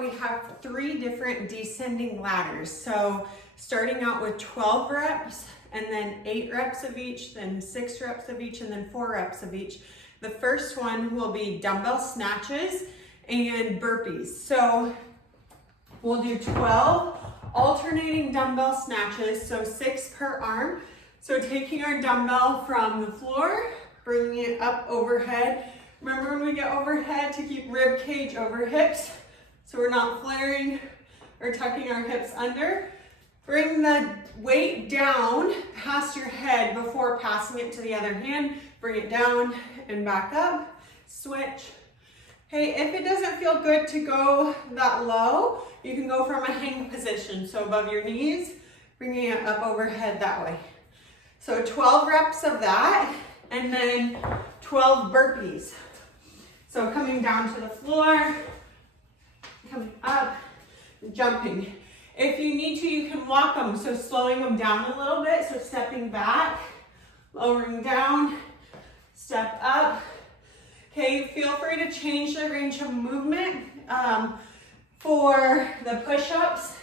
we have 3 different descending ladders. So starting out with 12 reps and then 8 reps of each, then 6 reps of each, and then 4 reps of each. The first one will be dumbbell snatches and burpees. So we'll do 12 alternating dumbbell snatches, so 6 per arm. So taking our dumbbell from the floor, bringing it up overhead. Remember when we get overhead to keep rib cage over hips, so we're not flaring or tucking our hips under. Bring the weight down past your head before passing it to the other hand. Bring it down and back up, switch. Hey, if it doesn't feel good to go that low, you can go from a hang position, so above your knees, bringing it up overhead that way. So 12 reps of that, and then 12 burpees. So coming down to the floor, coming up, jumping. If you need to, you can walk them, so slowing them down a little bit, so stepping back, lowering down, step up. Okay, feel free to change the range of movement for the push-ups.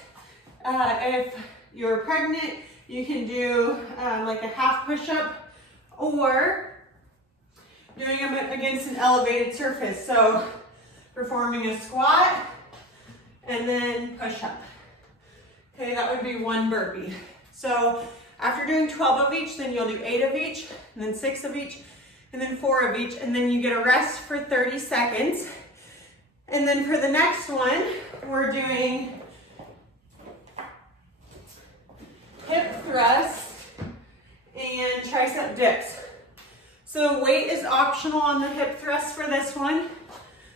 If you're pregnant, you can do like a half push-up or doing them against an elevated surface. So performing a squat and then push-up. Okay, that would be 1 burpee. So after doing 12 of each, then you'll do 8 of each, and then 6 of each, and then 4 of each, and then you get a rest for 30 seconds. And then for the next one, we're doing hip thrust and tricep dips. So weight is optional on the hip thrust for this one.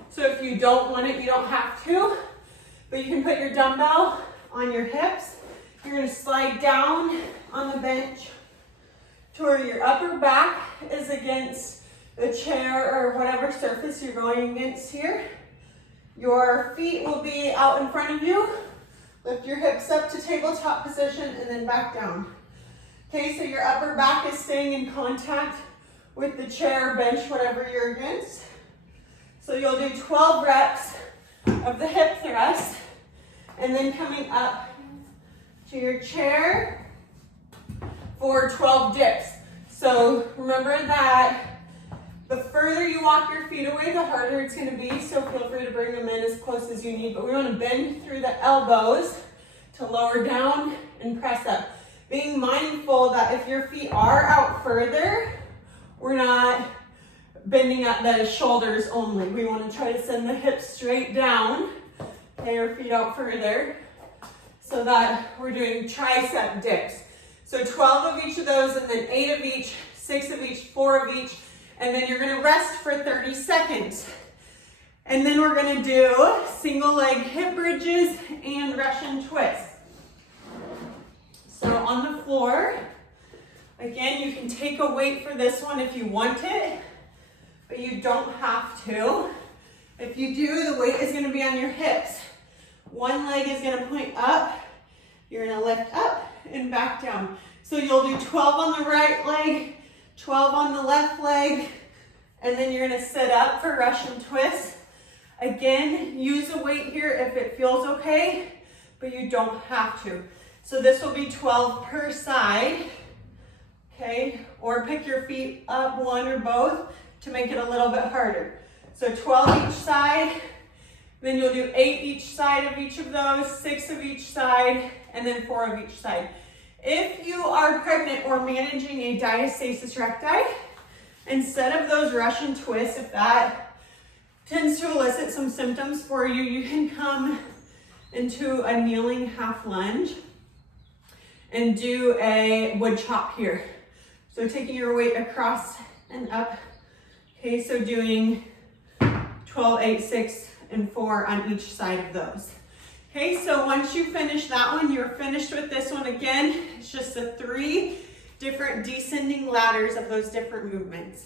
So if you don't want it, you don't have to, but you can put your dumbbell on your hips. You're gonna slide down on the bench to where your upper back is against the chair or whatever surface you're going against here. Your feet will be out in front of you. Lift your hips up to tabletop position and then back down. Okay, so your upper back is staying in contact with the chair, bench, whatever you're against. So you'll do 12 reps of the hip thrust and then coming up to your chair for 12 dips. So remember that the further you walk your feet away, the harder it's gonna be, so feel free to bring them in as close as you need, but we wanna bend through the elbows to lower down and press up. Being mindful that if your feet are out further, we're not bending at the shoulders only. We wanna try to send the hips straight down, okay, our feet out further, so that we're doing tricep dips. So 12 of each of those, and then 8 of each, 6 of each, 4 of each, and then you're gonna rest for 30 seconds. And then we're gonna do single leg hip bridges and Russian twists. So on the floor, again, you can take a weight for this one if you want it, but you don't have to. If you do, the weight is gonna be on your hips. One leg is gonna point up, you're gonna lift up and back down. So you'll do 12 on the right leg, 12 on the left leg, and then you're gonna sit up for Russian twist. Again, use a weight here if it feels okay, but you don't have to. So this will be 12 per side, okay? Or pick your feet up, one or both, to make it a little bit harder. So 12 each side, then you'll do 8 each side of each of those, 6 of each side, and then 4 of each side. If you are pregnant or managing a diastasis recti, instead of those Russian twists, if that tends to elicit some symptoms for you, you can come into a kneeling half lunge and do a wood chop here. So taking your weight across and up. Okay, so doing 12, 8, 6, and 4 on each side of those. Okay, so once you finish that one, you're finished with this one. Again, it's just the 3 different descending ladders of those different movements.